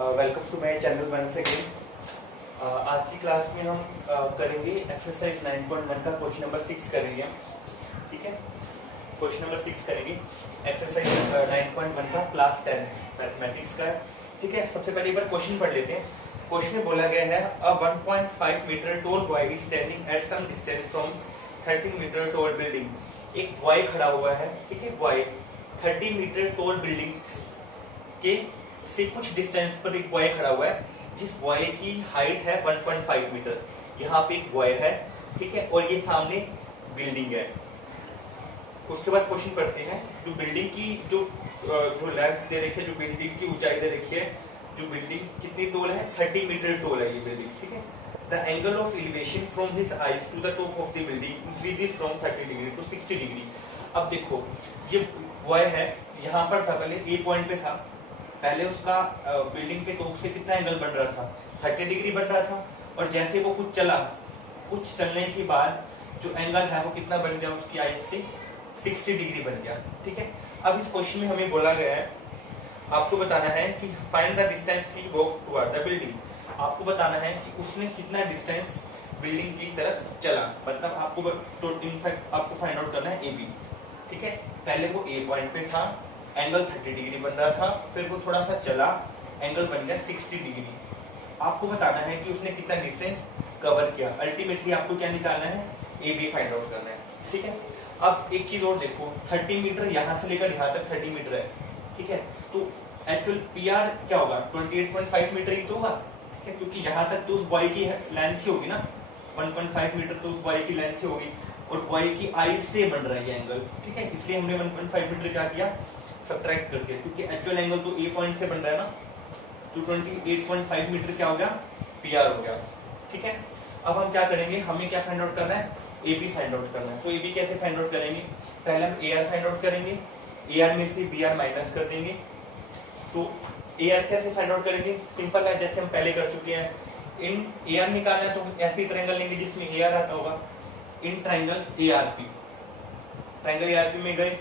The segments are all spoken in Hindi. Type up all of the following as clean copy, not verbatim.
Welcome to my channel once again. आज की क्लास में हम करेंगे एक्सरसाइज 9.1 का क्वेश्चन नंबर 6 करेंगे। ठीक है, क्वेश्चन नंबर 6 करेंगे। एक्सरसाइज 9.1 का क्लास 10 मैथमेटिक्स का है। ठीक है, सबसे पहले एक बार क्वेश्चन पढ़ लेते हैं। क्वेश्चन में बोला गया है a 1.5 metre tall boy is standing at some distance from 30 metre tall building. एक बॉय खड़ा हुआ है। ठीक है, बॉय 30 मीटर टॉल बिल्डिंग के से कुछ डिस्टेंस पर एक बॉय खड़ा हुआ है, जिस बॉय की हाइट है 1.5 मीटर। यहाँ पे एक बॉय है, ठीक है, और ये सामने बिल्डिंग है। उसके बाद क्वेश्चन पढ़ते हैं। जो बिल्डिंग की जो लेंथ दे रखी है, जो बिल्डिंग की ऊंचाई दे रखी है, जो बिल्डिंग कितनी टोल है, 30 मीटर टोल है ये बिल्डिंग। ठीक है, the angle of elevation from his eyes to the top of the building increases from 30 degree to 60 degree. अब देखो, ये बॉय है, यहाँ पर था, पहले ए पॉइंट पे था। पहले उसका बिल्डिंग के टॉप से कितना एंगल बन रहा था, 30 डिग्री बन रहा था। और जैसे वो कुछ चला, कुछ चलने के बाद जो एंगल है वो कितना बन गया, उसकी आइज से 60 डिग्री बन गया। ठीक है, अब इस क्वेश्चन में हमें बोला गया है, आपको बताना है कि find the distance he walk toward the building. आपको बताना है कि उसने कितना डिस्टेंस बिल्डिंग की तरफ चला, मतलब आपको इनफैक्ट आपको फाइंड आउट करना है ए बी। ठीक है, पहले वो ए पॉइंट पे था, एंगल 30 डिग्री बन रहा था, फिर वो थोड़ा सा चला, एंगल बन गया 60 डिग्री। आपको बताना है कि उसने कितना डिस्टेंस कवर किया। अल्टीमेटली आपको क्या निकालना है, ए बी फाइंड आउट करना है। ठीक है, अब एक चीज और देखो, 30 मीटर यहाँ से लेकर यहाँ तक 30 मीटर है। ठीक है, तो एक्चुअल पी आर क्या होगा, 28.5 मीटर ही तो होगा। ठीक है, क्योंकि यहाँ तक तो उस बॉय की लेंथ ही होगी ना, 1.5 मीटर तो उस बॉय की लेंथ ही होगी, और बॉय की आईज से बन रहा है ये एंगल। ठीक है, इसलिए हमने 1.5 मीटर क्या किया, सब्ट्रैक्ट करके, क्योंकि एक्चुअल एंगल तो ए पॉइंट से बन रहा है ना, तो 28.5 मीटर क्या हो गया, पी आर हो गया। ठीक है, अब हम क्या करेंगे, हमें क्या फाइंड आउट करना है, ए बी फाइंड आउट करना है। तो ए बी कैसे फाइंड आउट करेंगे, पहले हम ए आर फाइंड आउट करेंगे, ए आर में से बी आर माइनस कर देंगे। तो ए आर कैसे फाइंड आउट करेंगे, सिंपल है, जैसे हम पहले कर चुके हैं। इन ए आर निकालना है तो हम ऐसी ट्रायंगल लेंगे जिसमें ए आर आता होगा, in triangle A R P. Triangle A R P में गए,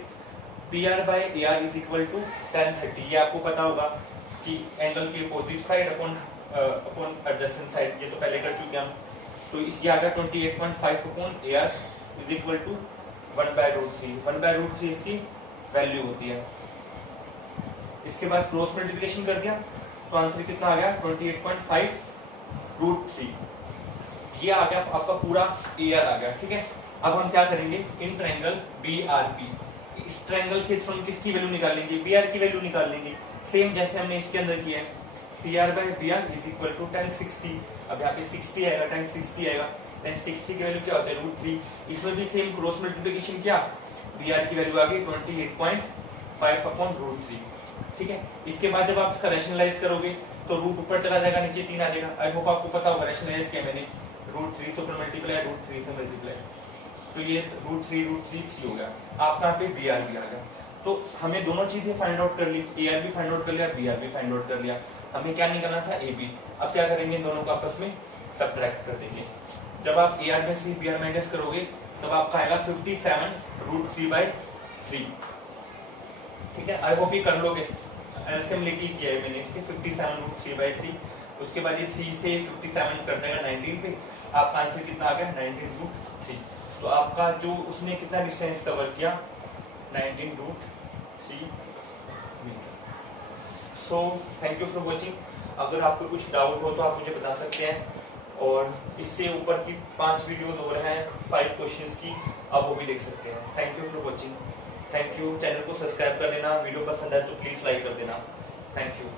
P R by A R is equal to tan 30। ये आपको पता होगा कि एंगल की opposite side upon adjacent side, ये तो पहले कर चुके हम। तो ये आ गया 28.5 upon A R is equal to 1/√3। 1/√3 इसकी वैल्यू होती है। इसके बाद क्रॉस मल्टीप्लिकेशन कर दिया तो आंसर कितना आ गया, 28.5√3। ये आ गया आपका पूरा ए आर आ गया। ठीक है, अब हम क्या करेंगे, in triangle B R P, इस ट्रायंगल के हम किसकी वैल्यू निकालेंगे, बी आर की वैल्यू निकालेंगे, सेम जैसे हमने इसके अंदर किया है। P R by B R is equal to tan 60। अब यहाँ पे 60 आएगा, tan 60 आएगा। tan 60 की वैल्यू क्या होता है, √3। इसमें भी सेम क्रॉस मल्टीप्लिकेशन किया, बी आर की वैल्यू आ गई 28.5 अपॉन √3। ठीक है, इसके बाद जब आप इसका रैशनलाइज करोगे तो रूट ऊपर चला जाएगा, नीचे 3 आ जाएगा। आई होप आपको पता होगा, रैशनलाइज किया मैंने, √3 से ऊपर मल्टीप्लाई, √3 से मल्टीप्लाई, तो ये √3 हो गया। आपका यहाँ पे बी आर भी आ गया। तो हमें दोनों चीजें फाइंड आउट कर ली, ए आर भी फाइंड आउट कर लिया, बी आर भी फाइंड आउट कर लिया। हमें क्या निकालना था, ए बी। अब क्या करेंगे, दोनों को आपस में सब्ट्रैक्ट कर देंगे। जब आप ए आर में से बी आर माइनस करोगे तब आपका आएगा 57√3/3। ठीक है, आई होप ये कर लोगे, एलसीएम लेके किया है मैंने। 57√3/3। उसके बाद ये 3 से 57 कर देगा 19 पे, आपका आंसर कितना आ गया, 19√3। तो आपका जो उसने कितना डिस्टेंस कवर किया, 19√3 metre. So thank you for watching. अगर आपको कुछ डाउट हो तो आप मुझे बता सकते हैं, और इससे ऊपर की 5 वीडियोस और हैं 5 क्वेश्चंस की, आप वो भी देख सकते हैं। Thank you for watching. Thank you. Channel को सब्सक्राइब कर देना, वीडियो पसंद है तो प्लीज लाइक कर देना। Thank you.